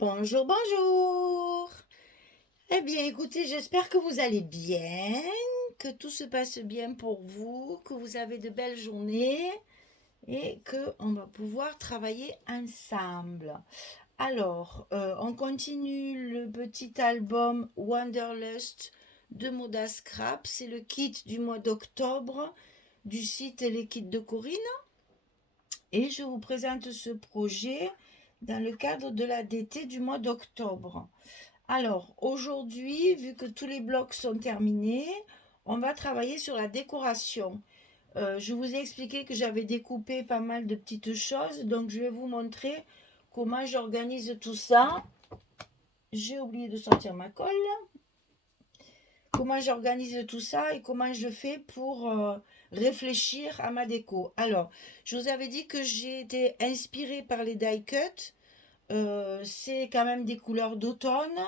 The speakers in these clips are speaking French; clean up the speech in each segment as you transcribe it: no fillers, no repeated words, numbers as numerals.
Bonjour, bonjour. Eh bien, écoutez, j'espère que vous allez bien, que tout se passe bien pour vous, que vous avez de belles journées et que on va pouvoir travailler ensemble. Alors, on continue le petit album Wanderlust de Moda Scrap. C'est le kit du mois d'octobre du site Les Kits de Corinne. Et je vous présente ce projet dans le cadre de la DT du mois d'octobre. Alors, aujourd'hui, vu que tous les blocs sont terminés, on va travailler sur la décoration. Je vous ai expliqué que j'avais découpé pas mal de petites choses, donc je vais vous montrer comment j'organise tout ça. J'ai oublié de sortir ma colle. Comment j'organise tout ça et comment je fais pour réfléchir à ma déco. Alors, je vous avais dit que j'ai été inspirée par les die cut. C'est quand même des couleurs d'automne.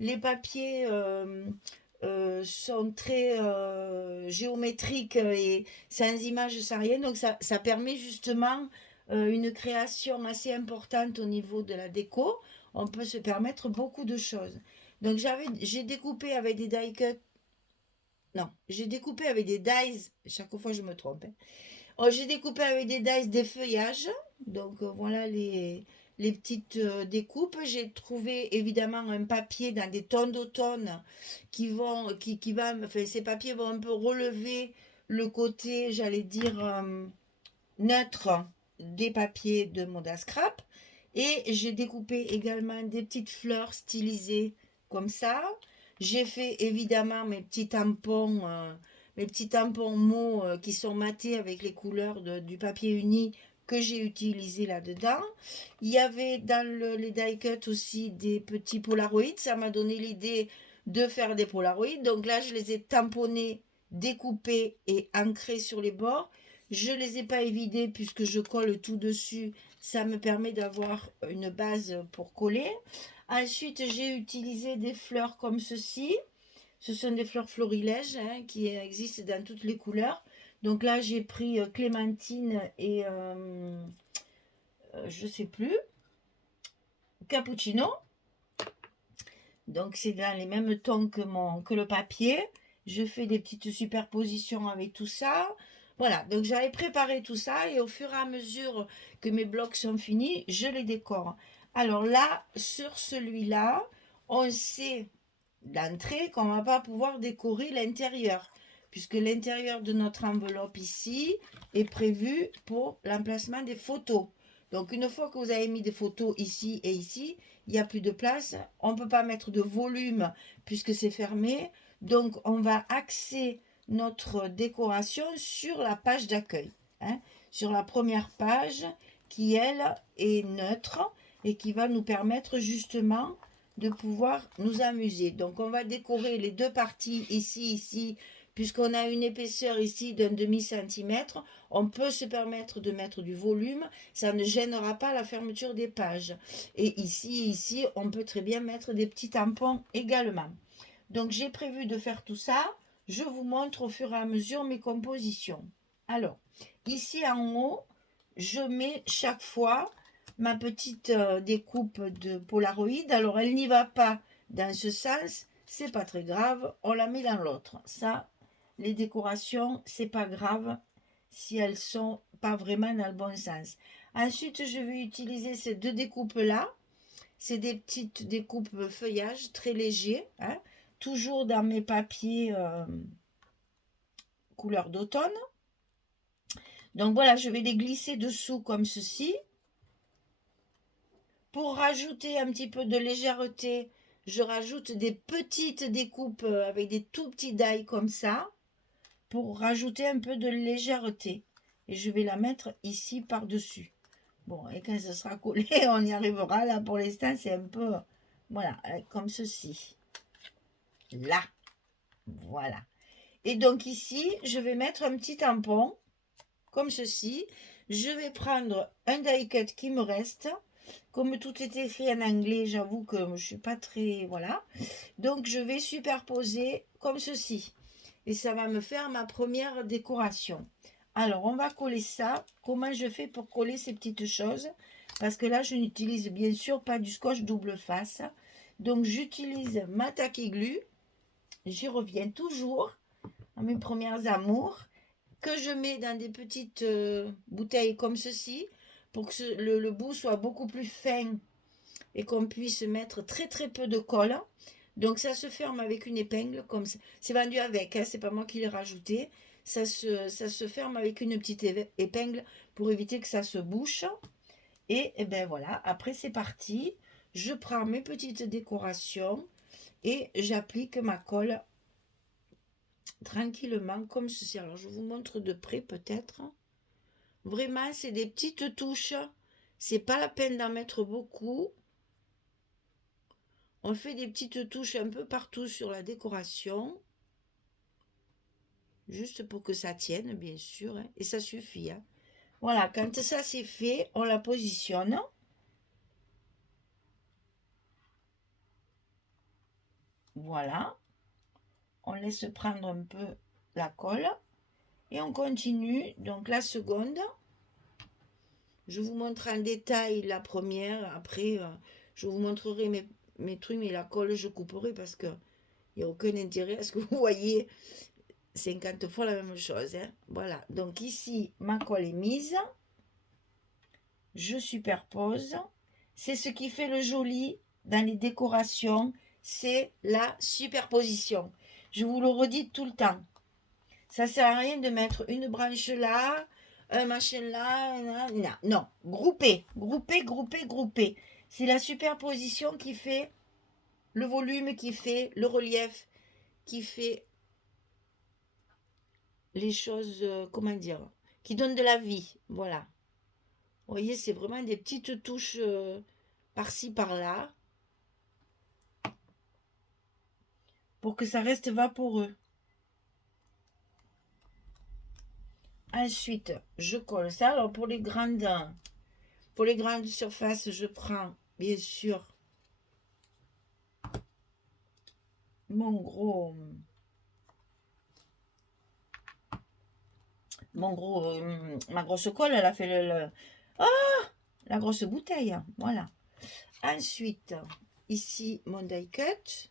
Les papiers sont très géométriques et sans images, sans rien. Donc ça permet justement une création assez importante au niveau de la déco. On peut se permettre beaucoup de choses. Donc j'ai découpé avec des die cut. Non, j'ai découpé avec des dies. Chaque fois je me trompe, hein. Oh, j'ai découpé avec des dice des feuillages. Donc voilà les petites découpes. J'ai trouvé évidemment un papier dans des tonnes d'automne enfin, ces papiers vont un peu relever le côté, j'allais dire, neutre des papiers de Moda Scrap. Et j'ai découpé également des petites fleurs stylisées comme ça. J'ai fait évidemment mes petits tampons mots qui sont matés avec les couleurs du papier uni que j'ai utilisé là-dedans. Il y avait les die cut aussi des petits polaroids. Ça m'a donné l'idée de faire des polaroids. Donc là, je les ai tamponnés, découpés et ancrés sur les bords. Je ne les ai pas évidés puisque je colle tout dessus. Ça me permet d'avoir une base pour coller. Ensuite, j'ai utilisé des fleurs comme ceci. Ce sont des fleurs florilèges qui existent dans toutes les couleurs. Donc là, j'ai pris clémentine et je sais plus, cappuccino. Donc c'est dans les mêmes tons que le papier. Je fais des petites superpositions avec tout ça. Voilà, donc j'avais préparé tout ça et au fur et à mesure que mes blocs sont finis, je les décore. Alors là, sur celui-là, on sait d'entrée qu'on ne va pas pouvoir décorer l'intérieur, puisque l'intérieur de notre enveloppe ici est prévu pour l'emplacement des photos. Donc une fois que vous avez mis des photos ici et ici, il n'y a plus de place. On ne peut pas mettre de volume puisque c'est fermé. Donc on va axer notre décoration sur la page d'accueil, hein, sur la première page qui, elle, est neutre et qui va nous permettre justement de pouvoir nous amuser. Donc on va décorer les deux parties ici, puisqu'on a une épaisseur ici d'un demi-centimètre. On peut se permettre de mettre du volume, ça ne gênera pas la fermeture des pages. Et ici, on peut très bien mettre des petits tampons également. Donc j'ai prévu de faire tout ça. Je vous montre au fur et à mesure mes compositions. Alors, ici en haut, je mets chaque fois ma petite découpe de Polaroid. Alors, elle n'y va pas dans ce sens, c'est pas très grave, on la met dans l'autre. Ça, les décorations, c'est pas grave si elles sont pas vraiment dans le bon sens. Ensuite, je vais utiliser ces deux découpes-là. C'est des petites découpes feuillage très légers, hein, toujours dans mes papiers couleur d'automne. Donc voilà, je vais les glisser dessous comme ceci. Pour rajouter un petit peu de légèreté, je rajoute des petites découpes avec des tout petits die comme ça, pour rajouter un peu de légèreté. Et je vais la mettre ici par-dessus. Bon, et quand ce sera collé, on y arrivera. Là, pour l'instant, c'est un peu, voilà, comme ceci. Là, voilà. Et donc ici, je vais mettre un petit tampon, comme ceci. Je vais prendre un die cut qui me reste. Comme tout est écrit en anglais, j'avoue que je ne suis pas très... Voilà. Donc, je vais superposer comme ceci. Et ça va me faire ma première décoration. Alors, on va coller ça. Comment je fais pour coller ces petites choses? parce que là, je n'utilise bien sûr pas du scotch double face. Donc, j'utilise ma tacky glue. J'y reviens toujours à mes premières amours, que je mets dans des petites bouteilles comme ceci, pour que le bout soit beaucoup plus fin et qu'on puisse mettre très très peu de colle. Donc ça se ferme avec une épingle, comme ça. C'est vendu avec, hein, c'est pas moi qui l'ai rajouté. Ça se ferme avec une petite épingle pour éviter que ça se bouche. Et ben voilà, après c'est parti. Je prends mes petites décorations et j'applique ma colle tranquillement comme ceci. Alors je vous montre de près peut-être. Vraiment, c'est des petites touches. C'est pas la peine d'en mettre beaucoup. On fait des petites touches un peu partout sur la décoration. Juste pour que ça tienne, bien sûr. Hein, et ça suffit. Hein. Voilà, quand ça c'est fait, on la positionne. Voilà. On laisse prendre un peu la colle. Et on continue. Donc la seconde. Je vous montre en détail la première. Après, je vous montrerai mes trucs. Mais la colle, je couperai parce que il n'y a aucun intérêt à ce que vous voyez 50 fois la même chose. Hein. Voilà. Donc ici, ma colle est mise. Je superpose. C'est ce qui fait le joli dans les décorations. C'est la superposition. Je vous le redis tout le temps. Ça sert à rien de mettre une branche là, un machin là, non, non. Grouper, grouper, grouper, grouper. C'est la superposition qui fait le volume, qui fait le relief, qui fait les choses, comment dire, qui donne de la vie. Voilà. Vous voyez, c'est vraiment des petites touches par-ci, par-là, pour que ça reste vaporeux. Ensuite, je colle ça. Alors, pour les grandes surfaces, je prends, bien sûr, mon gros, ma grosse colle, elle a fait la grosse bouteille. Voilà. Ensuite, ici, mon die cut,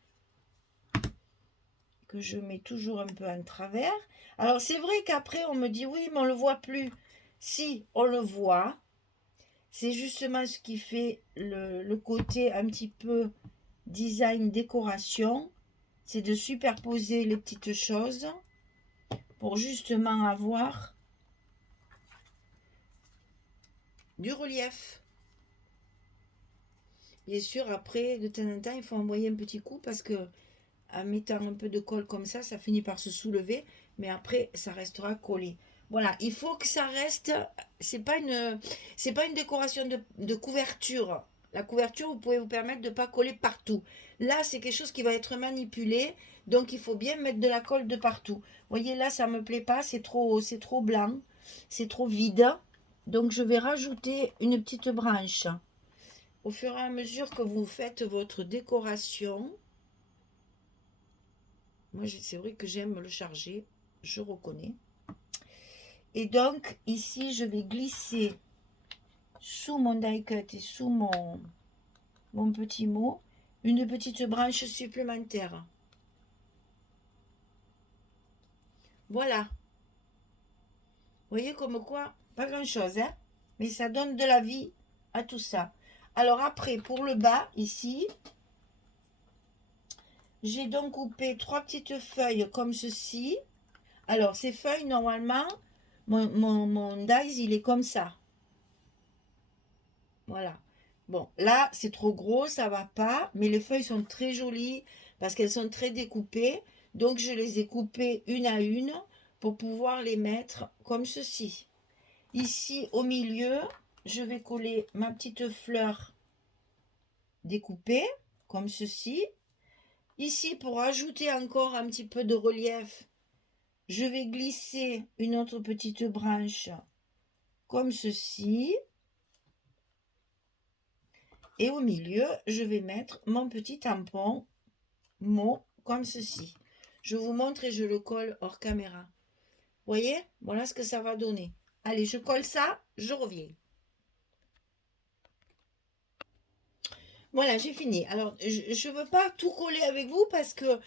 que je mets toujours un peu en travers. Alors, c'est vrai qu'après, on me dit, oui, mais on ne le voit plus. Si, on le voit. C'est justement ce qui fait le côté un petit peu design, décoration. C'est de superposer les petites choses pour justement avoir du relief. Bien sûr, après, de temps en temps, il faut envoyer un petit coup parce que en mettant un peu de colle comme ça finit par se soulever, mais après, ça restera collé. Voilà, il faut que ça reste. C'est pas une décoration de couverture. La couverture, vous pouvez vous permettre de ne pas coller partout. Là, c'est quelque chose qui va être manipulé, donc il faut bien mettre de la colle de partout. Vous voyez, là, ça me plaît pas, c'est trop blanc, c'est trop vide. Donc, je vais rajouter une petite branche. Au fur et à mesure que vous faites votre décoration, moi, c'est vrai que j'aime le charger, je reconnais. Et donc, ici, je vais glisser sous mon die cut et sous mon petit mot, une petite branche supplémentaire. Voilà. Vous voyez comme quoi, pas grand-chose, hein? Mais ça donne de la vie à tout ça. Alors après, pour le bas, ici, j'ai donc coupé 3 petites feuilles comme ceci. Alors, ces feuilles, normalement, mon dies, il est comme ça. Voilà. Bon, là, c'est trop gros, ça va pas. Mais les feuilles sont très jolies parce qu'elles sont très découpées. Donc, je les ai coupées une à une pour pouvoir les mettre comme ceci. Ici, au milieu, je vais coller ma petite fleur découpée, comme ceci. Ici, pour ajouter encore un petit peu de relief, je vais glisser une autre petite branche comme ceci. Et au milieu, je vais mettre mon petit tampon mot comme ceci. Je vous montre et je le colle hors caméra. Vous voyez? Voilà ce que ça va donner. Allez, je colle ça, je reviens. Voilà, j'ai fini. Alors, je veux pas tout coller avec vous parce que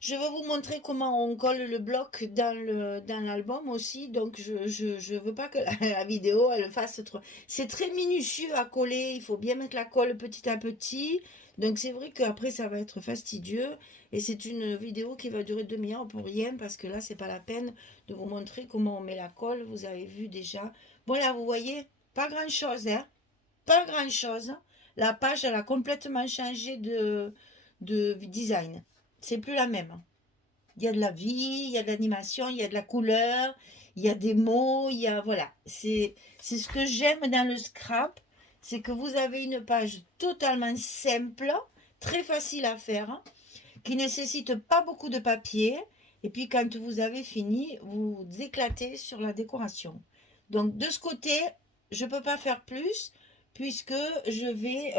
je veux vous montrer comment on colle le bloc dans l'album aussi. Donc, je veux pas que la vidéo, elle fasse trop. C'est très minutieux à coller. Il faut bien mettre la colle petit à petit. Donc, c'est vrai qu'après, ça va être fastidieux. Et c'est une vidéo qui va durer 2 heures pour rien parce que là, c'est pas la peine de vous montrer comment on met la colle. Vous avez vu déjà. Voilà, vous voyez, pas grand-chose, hein. Pas grand-chose. La page, elle a complètement changé de design. C'est plus la même. Il y a de la vie, il y a de l'animation, il y a de la couleur, il y a des mots, il y a... Voilà. C'est ce que j'aime dans le scrap, c'est que vous avez une page totalement simple, très facile à faire, qui nécessite pas beaucoup de papier. Et puis quand vous avez fini, vous éclatez sur la décoration. Donc de ce côté, je ne peux pas faire plus, puisque je vais...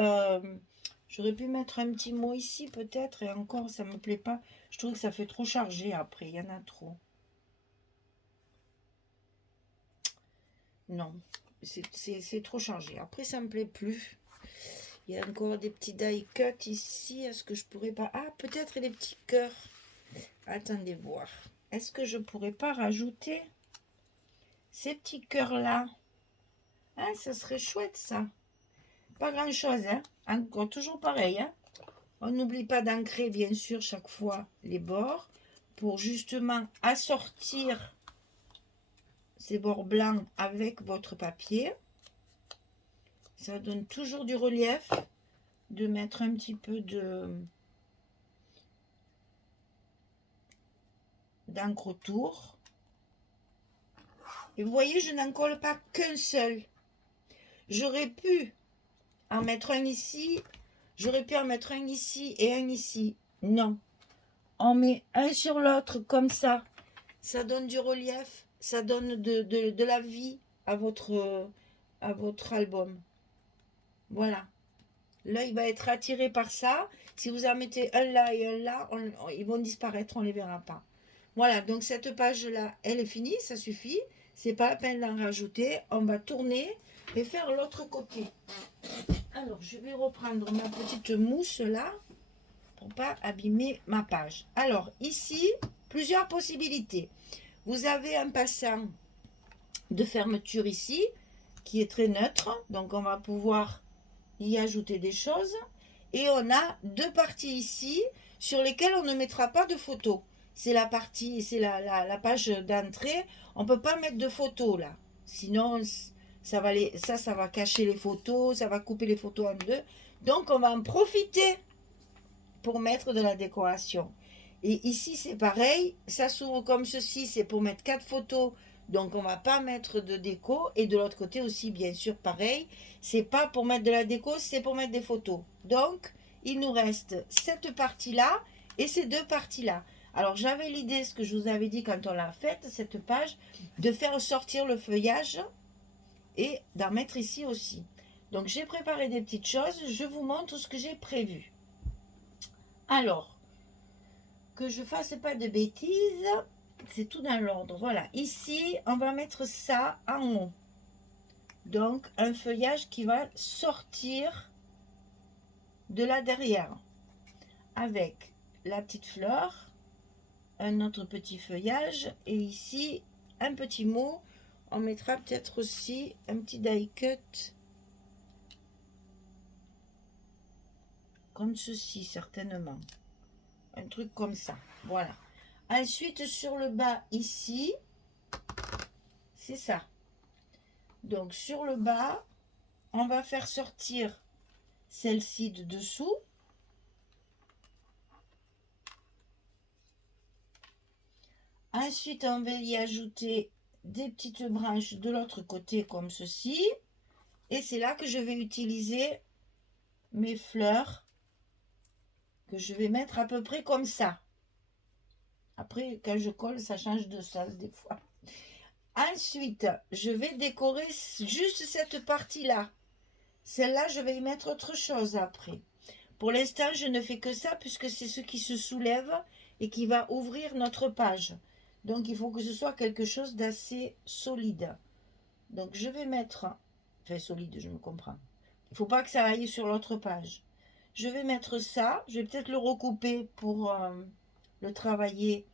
j'aurais pu mettre un petit mot ici peut-être, et encore ça ne me plaît pas. Je trouve que ça fait trop chargé après, il y en a trop. Non, c'est trop chargé. Après ça me plaît plus. Il y a encore des petits die cut ici. Est-ce que je pourrais pas... Ah, peut-être des petits cœurs. Attendez voir. Est-ce que je pourrais pas rajouter ces petits cœurs-là? Ah, ça serait chouette, ça. Pas grand-chose, hein. Encore toujours pareil, hein. On n'oublie pas d'ancrer, bien sûr, chaque fois les bords pour justement assortir ces bords blancs avec votre papier. Ça donne toujours du relief de mettre un petit peu d'encre autour. Et vous voyez, je n'en colle pas qu'un seul. J'aurais pu en mettre un ici, j'aurais pu en mettre un ici et un ici. Non, on met un sur l'autre comme ça. Ça donne du relief, ça donne de la vie à votre album. Voilà. L'œil va être attiré par ça. Si vous en mettez un là et un là, ils vont disparaître, on ne les verra pas. Voilà, donc cette page-là, elle est finie, ça suffit. C'est pas la peine d'en rajouter. On va tourner et faire l'autre côté. Alors, je vais reprendre ma petite mousse là pour pas abîmer ma page. Alors, ici, plusieurs possibilités. Vous avez un passant de fermeture ici qui est très neutre. Donc, on va pouvoir y ajouter des choses. Et on a deux parties ici sur lesquelles on ne mettra pas de photos. C'est la partie, c'est la page d'entrée. On ne peut pas mettre de photos là. Sinon, ça va cacher les photos, ça va couper les photos en deux. Donc, on va en profiter pour mettre de la décoration. Et ici, c'est pareil. Ça s'ouvre comme ceci. C'est pour mettre 4 photos. Donc, on ne va pas mettre de déco. Et de l'autre côté aussi, bien sûr, pareil. C'est pas pour mettre de la déco, c'est pour mettre des photos. Donc, il nous reste cette partie-là et ces deux parties-là. Alors, j'avais l'idée, ce que je vous avais dit quand on l'a faite, cette page, de faire sortir le feuillage et d'en mettre ici aussi. Donc, j'ai préparé des petites choses. Je vous montre ce que j'ai prévu. Alors, que je fasse pas de bêtises, c'est tout dans l'ordre. Voilà, ici, on va mettre ça en haut. Donc, un feuillage qui va sortir de là derrière. Avec la petite fleur, un autre petit feuillage. Et ici, un petit mot. On mettra peut-être aussi un petit die cut. Comme ceci, certainement. Un truc comme ça. Voilà. Ensuite, sur le bas, ici, c'est ça. Donc, sur le bas, on va faire sortir celle-ci de dessous. Ensuite, on va y ajouter des petites branches de l'autre côté comme ceci. Et c'est là que je vais utiliser mes fleurs que je vais mettre à peu près comme ça. Après, quand je colle, ça change de sens des fois. Ensuite, je vais décorer juste cette partie-là. Celle-là, je vais y mettre autre chose après. Pour l'instant, je ne fais que ça puisque c'est ce qui se soulève et qui va ouvrir notre page. Donc, il faut que ce soit quelque chose d'assez solide. Donc, je vais mettre... Enfin, solide, je me comprends. Il ne faut pas que ça aille sur l'autre page. Je vais mettre ça. Je vais peut-être le recouper pour le travailler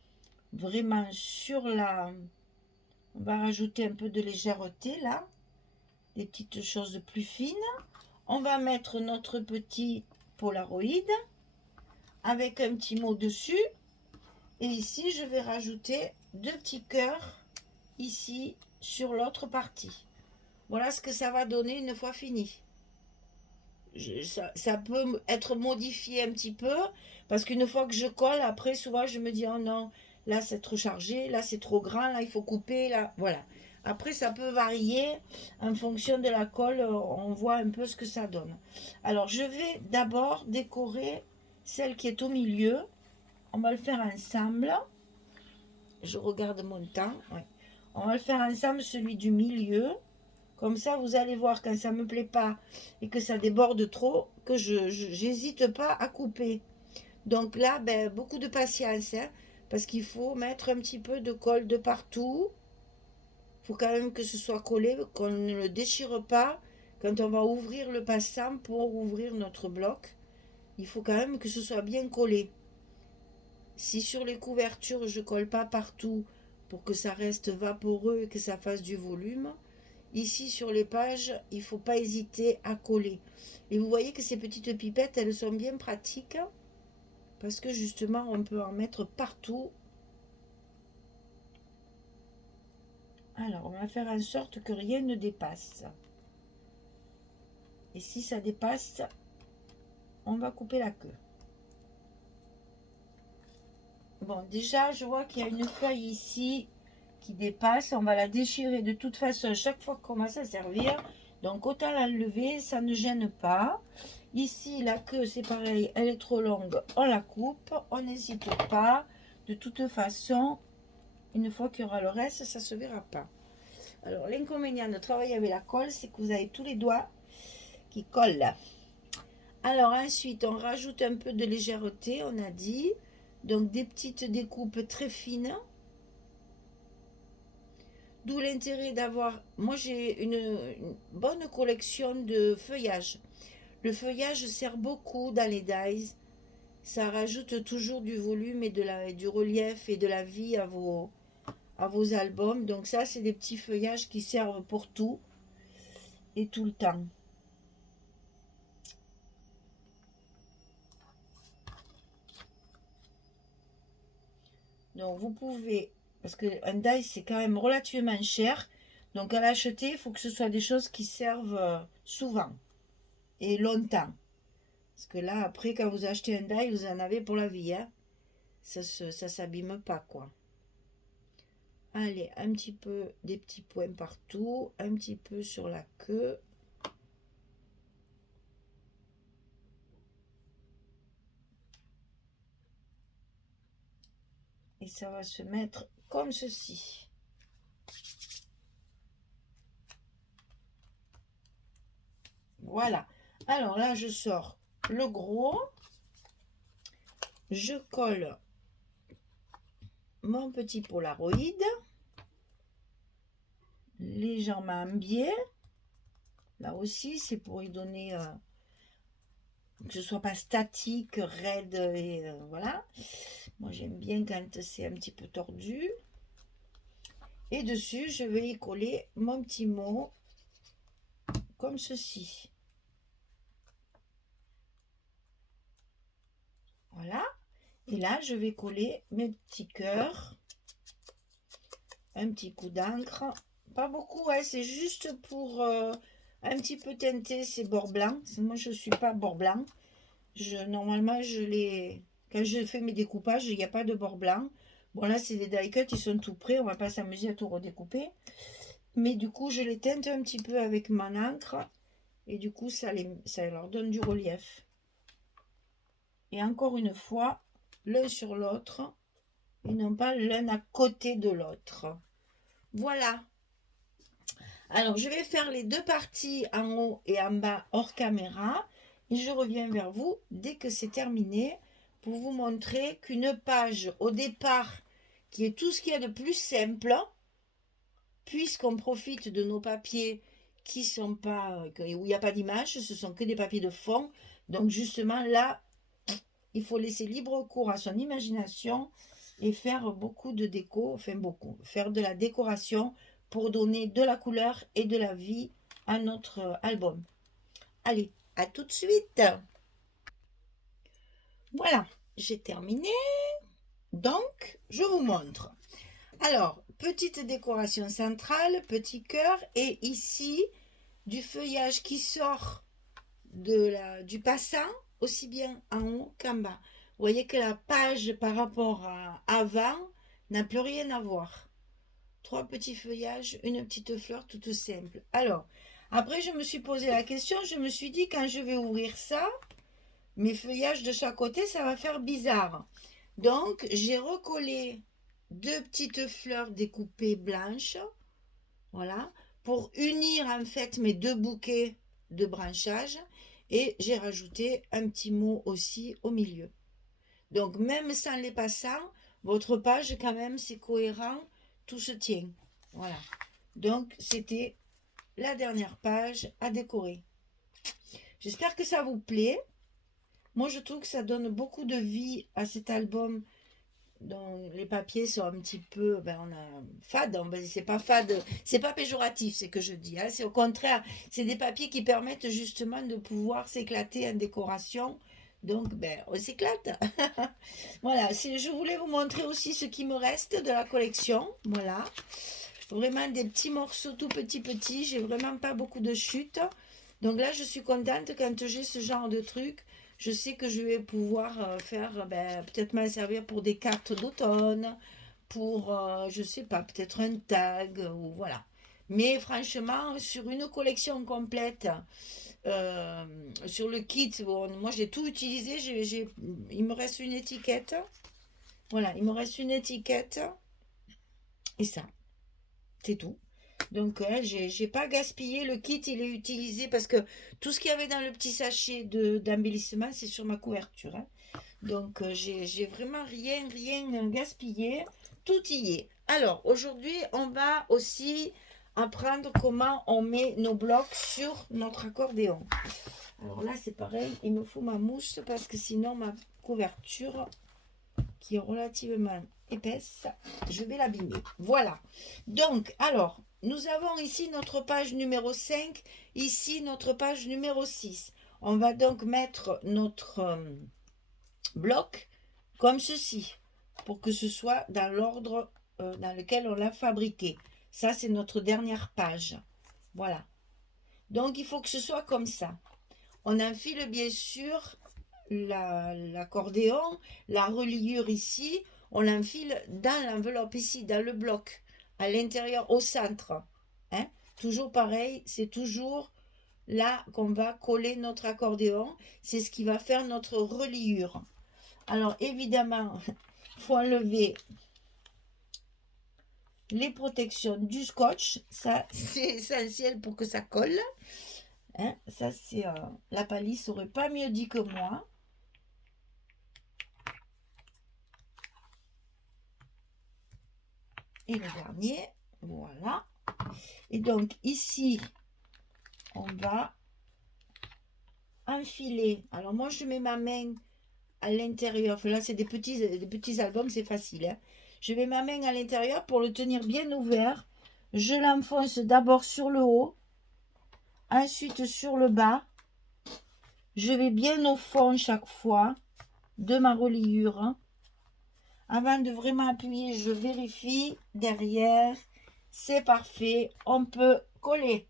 vraiment sur la... On va rajouter un peu de légèreté là. Des petites choses plus fines. On va mettre notre petit Polaroid avec un petit mot dessus. Et ici, je vais rajouter 2 petits cœurs ici sur l'autre partie. Voilà ce que ça va donner une fois fini. Ça peut être modifié un petit peu parce qu'une fois que je colle, après souvent je me dis oh non, là c'est trop chargé, là c'est trop grand, là il faut couper, là voilà. Après ça peut varier en fonction de la colle, on voit un peu ce que ça donne. Alors je vais d'abord décorer celle qui est au milieu. On va le faire ensemble. Je regarde mon temps. Ouais. On va le faire ensemble, celui du milieu. Comme ça, vous allez voir quand ça ne me plaît pas et que ça déborde trop, que je n'hésite pas à couper. Donc là, ben, beaucoup de patience, hein, parce qu'il faut mettre un petit peu de colle de partout. Il faut quand même que ce soit collé, qu'on ne le déchire pas quand on va ouvrir le passant pour ouvrir notre bloc. Il faut quand même que ce soit bien collé. Si sur les couvertures, je colle pas partout pour que ça reste vaporeux et que ça fasse du volume, ici sur les pages, il ne faut pas hésiter à coller. Et vous voyez que ces petites pipettes, elles sont bien pratiques parce que justement, on peut en mettre partout. Alors, on va faire en sorte que rien ne dépasse. Et si ça dépasse, on va couper la queue. Bon, déjà, je vois qu'il y a une feuille ici qui dépasse. On va la déchirer de toute façon chaque fois qu'on va s'en servir. Donc, autant l'enlever, ça ne gêne pas. Ici, la queue, c'est pareil, elle est trop longue, on la coupe. On n'hésite pas. De toute façon, une fois qu'il y aura le reste, ça ne se verra pas. Alors, l'inconvénient de travailler avec la colle, c'est que vous avez tous les doigts qui collent. Alors, ensuite, on rajoute un peu de légèreté, on a dit. Donc, des petites découpes très fines. D'où l'intérêt d'avoir... Moi, j'ai une bonne collection de feuillage. Le feuillage sert beaucoup dans les dies. Ça rajoute toujours du volume et du relief et de la vie à vos albums. Donc ça, c'est des petits feuillages qui servent pour tout et tout le temps. Donc vous pouvez... Parce qu'un die, c'est quand même relativement cher. Donc à l'acheter, il faut que ce soit des choses qui servent souvent et longtemps. Parce que là, après, quand vous achetez un die, vous en avez pour la vie. Hein. Ça s'abîme pas, quoi. Allez, un petit peu, des petits points partout. Un petit peu sur la queue. Et ça va se mettre comme ceci. Voilà. Alors là, je sors le gros. Je colle mon petit Polaroid légèrement en biais. Là aussi, c'est pour y donner que ce soit pas statique, raide et voilà. Moi, j'aime bien quand c'est un petit peu tordu. Et dessus, je vais y coller mon petit mot comme ceci. Voilà. Et là, je vais coller mes petits cœurs. Un petit coup d'encre. Pas beaucoup, hein, c'est juste pour un petit peu teinter ces bords blancs. Moi, je ne suis pas bord blanc. Normalement, quand je fais mes découpages, il n'y a pas de bord blanc. Bon, là, c'est des die cuts, ils sont tout prêts. On va pas s'amuser à tout redécouper. Mais du coup, je les teinte un petit peu avec mon encre. Et du coup, ça leur donne du relief. Et encore une fois, l'un sur l'autre. Et non pas l'un à côté de l'autre. Voilà. Alors, je vais faire les deux parties en haut et en bas hors caméra. Et je reviens vers vous dès que c'est terminé pour vous montrer qu'une page au départ, qui est tout ce qu'il y a de plus simple, puisqu'on profite de nos papiers qui sont pas, où il n'y a pas d'image, ce sont que des papiers de fond. Donc justement là, il faut laisser libre cours à son imagination et faire beaucoup de déco, enfin beaucoup, faire de la décoration pour donner de la couleur et de la vie à notre album. Allez, à tout de suite. Voilà, j'ai terminé. Donc, je vous montre. Alors, petite décoration centrale, petit cœur, et ici, du feuillage qui sort du passant, aussi bien en haut qu'en bas. Vous voyez que la page par rapport à avant n'a plus rien à voir. 3 petits feuillages, une petite fleur toute simple. Alors, après je me suis posé la question, je me suis dit quand je vais ouvrir ça, mes feuillages de chaque côté, ça va faire bizarre. Donc, j'ai recollé 2 petites fleurs découpées blanches, voilà, pour unir en fait mes 2 bouquets de branchages. Et j'ai rajouté un petit mot aussi au milieu. Donc, même sans les passants, votre page, quand même, c'est cohérent, tout se tient. Voilà. Donc, c'était la dernière page à décorer. J'espère que ça vous plaît. Moi, je trouve que ça donne beaucoup de vie à cet album dont les papiers sont un petit peu fade. C'est pas fade, c'est pas péjoratif, c'est que je dis. Hein, c'est au contraire, c'est des papiers qui permettent justement de pouvoir s'éclater en décoration. Donc, on s'éclate. Voilà, je voulais vous montrer aussi ce qui me reste de la collection. Voilà, vraiment des petits morceaux tout petits. J'ai vraiment pas beaucoup de chutes. Donc là, je suis contente quand j'ai ce genre de truc. Je sais que je vais pouvoir faire, peut-être m'en servir pour des cartes d'automne, pour, je sais pas, peut-être un tag, ou voilà. Mais franchement, sur une collection complète, sur le kit, bon, moi j'ai tout utilisé, il me reste une étiquette. Voilà, il me reste une étiquette. Et ça, c'est tout. Donc, j'ai pas gaspillé. Le kit, il est utilisé parce que tout ce qu'il y avait dans le petit sachet d'embellissement, c'est sur ma couverture. Hein. Donc, j'ai vraiment rien gaspillé. Tout y est. Alors, aujourd'hui, on va aussi apprendre comment on met nos blocs sur notre accordéon. Alors là, c'est pareil. Il me faut ma mousse parce que sinon, ma couverture, qui est relativement épaisse, je vais l'abîmer. Voilà. Donc, alors, nous avons ici notre page numéro 5, ici notre page numéro 6. On va donc mettre notre bloc comme ceci, pour que ce soit dans l'ordre dans lequel on l'a fabriqué. Ça, c'est notre dernière page. Voilà. Donc, il faut que ce soit comme ça. On enfile bien sûr l'accordéon, la reliure ici, on l'enfile dans l'enveloppe ici, dans le bloc, à l'intérieur, au centre. Hein? Toujours pareil, c'est toujours là qu'on va coller notre accordéon. C'est ce qui va faire notre reliure. Alors évidemment, il faut enlever les protections du scotch. Ça, c'est essentiel pour que ça colle. Hein? Ça, c'est la palisse aurait pas mieux dit que moi. Et le dernier, voilà. Et donc ici, on va enfiler. Alors moi, je mets ma main à l'intérieur. Enfin, là, c'est des petits albums, c'est facile. Hein. Je mets ma main à l'intérieur pour le tenir bien ouvert. Je l'enfonce d'abord sur le haut, ensuite sur le bas. Je vais bien au fond chaque fois de ma reliure. Avant de vraiment appuyer, je vérifie derrière. C'est parfait, on peut coller.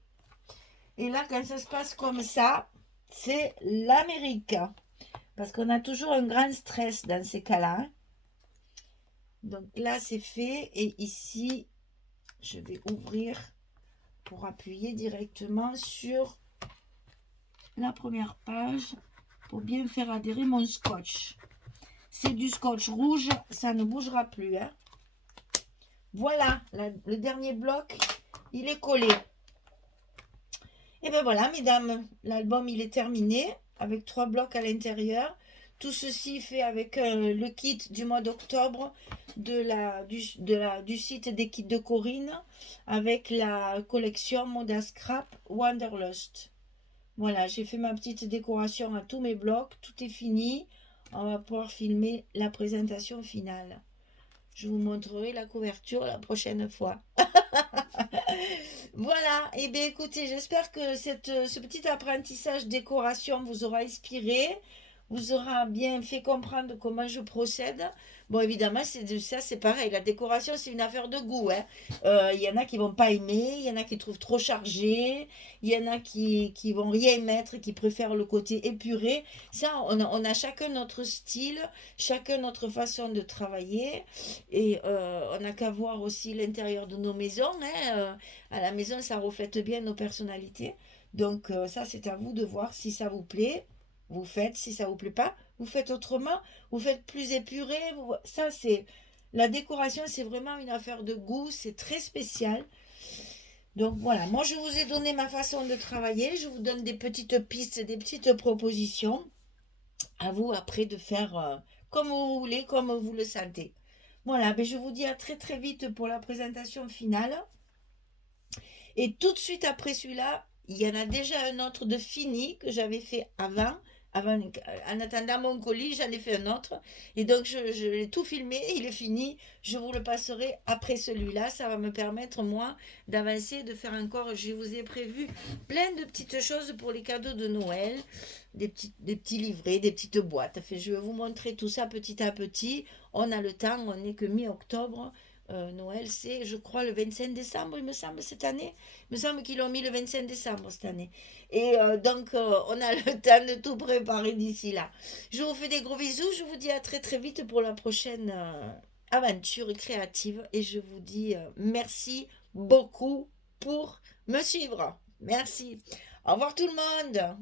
Et là, quand ça se passe comme ça, c'est l'Amérique. Parce qu'on a toujours un grand stress dans ces cas-là. Donc là, c'est fait. Et ici, je vais ouvrir pour appuyer directement sur la première page pour bien faire adhérer mon scotch. C'est du scotch rouge, ça ne bougera plus. Hein. Voilà, le dernier bloc, il est collé. Et bien voilà, mesdames, l'album, il est terminé avec 3 blocs à l'intérieur. Tout ceci fait avec le kit du mois d'octobre du site des kits de Corinne avec la collection Moda Scrap Wanderlust. Voilà, j'ai fait ma petite décoration à tous mes blocs, tout est fini. On va pouvoir filmer la présentation finale. Je vous montrerai la couverture la prochaine fois. Voilà, et bien écoutez, j'espère que ce petit apprentissage décoration vous aura inspiré, vous aura bien fait comprendre comment je procède. Bon, évidemment, ça, c'est pareil. La décoration, c'est une affaire de goût, hein. Il y en a qui vont pas aimer, il y en a qui trouvent trop chargé, il y en a qui vont rien mettre, qui préfèrent le côté épuré. Ça, on a chacun notre style, chacun notre façon de travailler. Et on n'a qu'à voir aussi l'intérieur de nos maisons, hein. À la maison, ça reflète bien nos personnalités. Donc ça, c'est à vous de voir si ça vous plaît. Vous faites, si ça vous plaît pas, vous faites autrement, vous faites plus épuré. Ça, c'est la décoration, c'est vraiment une affaire de goût, c'est très spécial. Donc voilà, moi je vous ai donné ma façon de travailler, je vous donne des petites pistes, des petites propositions. À vous après de faire comme vous voulez, comme vous le sentez. Voilà, ben je vous dis à très très vite pour la présentation finale. Et tout de suite après celui-là, il y en a déjà un autre de fini que j'avais fait avant, en attendant mon colis, j'en ai fait un autre. Et donc, je l'ai tout filmé, il est fini. Je vous le passerai après celui-là. Ça va me permettre, moi, d'avancer, de faire encore. Je vous ai prévu plein de petites choses pour les cadeaux de Noël, des petits livrets, des petites boîtes. Enfin, je vais vous montrer tout ça petit à petit. On a le temps, on n'est que mi-octobre. Noël, c'est, je crois, le 25 décembre, il me semble, cette année. Il me semble qu'ils l'ont mis le 25 décembre cette année. Et donc, on a le temps de tout préparer d'ici là. Je vous fais des gros bisous. Je vous dis à très très vite pour la prochaine aventure créative. Et je vous dis merci beaucoup pour me suivre. Merci. Au revoir tout le monde.